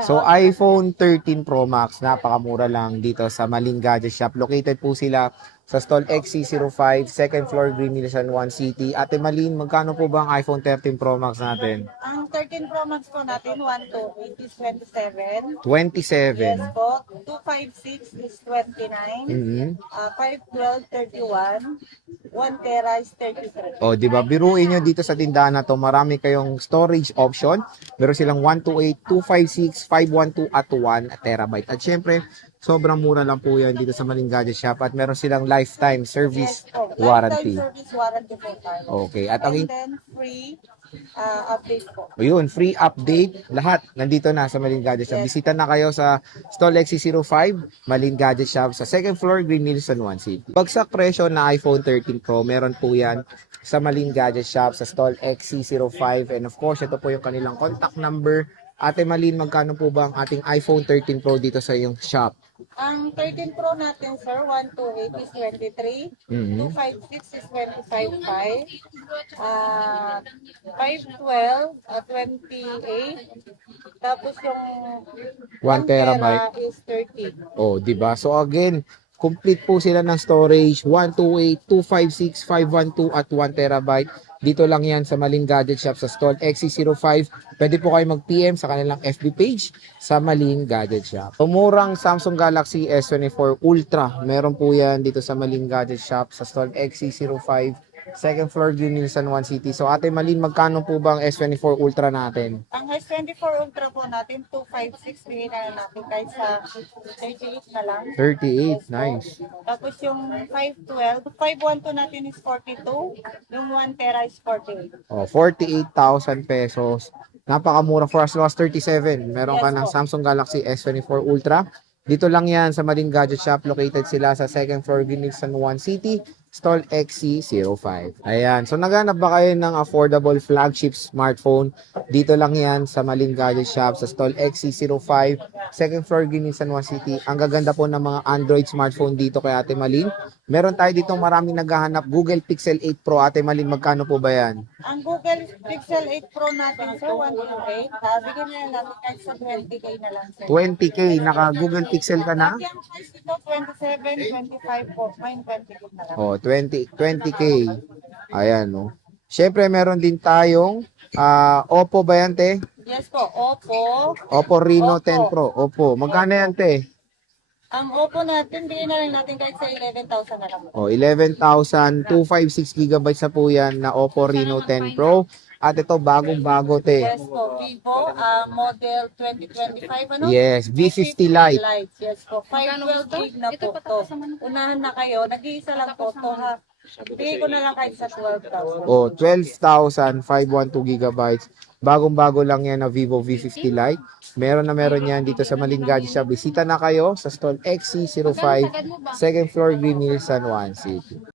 So iPhone 13 Pro Max, napakamura lang dito sa Maling Gadget Shop. Located po sila sa stall XC05, second floor, Green Hills, San Juan City. Ate Malin, magkano po ba ang iPhone 13 Pro Max natin? Ang 13 Pro Max po natin, 128 is 27. 27. Yes po. 256 is 29. Mhm. 512, 31. 1 tera is 33. O, di ba? Biruin nyo dito sa tindahan na to, marami kayong storage option. Meron silang 128, 256, 512 at 1 terabyte. At syempre, sobrang mura lang po yan dito sa Maling Gadget Shop. At meron silang lifetime service Yes po. warranty. Lifetime service warranty po tayo. Okay. At ang And then free update po. Yun, free update, lahat nandito na sa Maling Gadget Shop. Yes. Bisita na kayo sa Stall XC05, Maling Gadget Shop sa second floor, Green Hills, San Juan City. Bagsak presyo na iPhone 13 Pro, meron po yan sa Maling Gadget Shop sa Stall XC05. And of course, ito po yung kanilang contact number. Ate Malin, magkano po ba ang ating iPhone 13 Pro dito sa iyong shop? Ang 13 Pro natin, sir, 128 is 23. Mhm. 256 is 25.5. 512, 28. Tapos yung 1 terabyte. tera is 30. Oh, di ba? So again, complete po sila ng storage, 128, 256, 512 at 1 terabyte. Dito lang yan sa Maling Gadget Shop sa stall XC05. Pwede po kayo mag-PM sa kanilang FB page sa Maling Gadget Shop. Umurang Samsung Galaxy S24 Ultra. Meron po yan dito sa Maling Gadget Shop sa stall XC05. Second floor, Green Hills, San Juan City. So Ate Malin, magkano po ba ang S24 Ultra natin? Ang S24 Ultra po natin, 256, bigay na natin kahit sa 38 na lang. 38, Yes po. nice. Tapos yung 512, 512 natin is 42. Yung 1 tera is 48. Oh, 48,000 pesos. Napakamura for as low as 37. Meron ka Yes ng po. Samsung Galaxy S24 Ultra. Dito lang yan sa Maling Gadget Shop. Located sila sa second floor, Green Hills, San Juan City. Stall XC05. Ayan. So naghanap ba kayo ng affordable flagship smartphone? Dito lang yan sa Maling Gadget Shop sa stall XC05. Second floor, Green Hills, San Juan City. Ang gaganda po ng mga Android smartphone dito kay Ate Malin. Meron tayo dito maraming naghahanap. Google Pixel 8 Pro. Ate Malin, magkano po ba yan? Ang Google Pixel 8 Pro natin, sir, 128. Bigyan na natin kahit sa 20K na lang, sir. 20K. Naka Google Pixel ka na? Yung price nito, 27, 25 po. Mine 20K na lang. Oh, 20K. Ayan, no. Syempre, meron din tayong Oppo ba yan, te? Yes po, Oppo. Oppo Reno Oppo. 10 Pro. Oppo. Magkano yan, te? Ang Oppo natin, bigyan na lang natin kahit sa 11,000 na lang. Oh, 11,000, 256 gigabytes na po yan na Oppo Reno 10 Pro. At ito, bagong-bago, te. Yes po, Vivo, model 2025, ano? Yes, V50 Lite. Yes po, 512 gig na po to. Unahan na kayo, nag-iisa lang po to ha. Bigay ko na lang kahit sa 12,000. Oh, 12,000, 512 gigabytes. Bagong-bago lang yan na Vivo V50 Lite. Meron yan dito sa Maling Gadget Shop. Bisita na kayo sa stall XC05, second floor, Green Hills, San Juan City.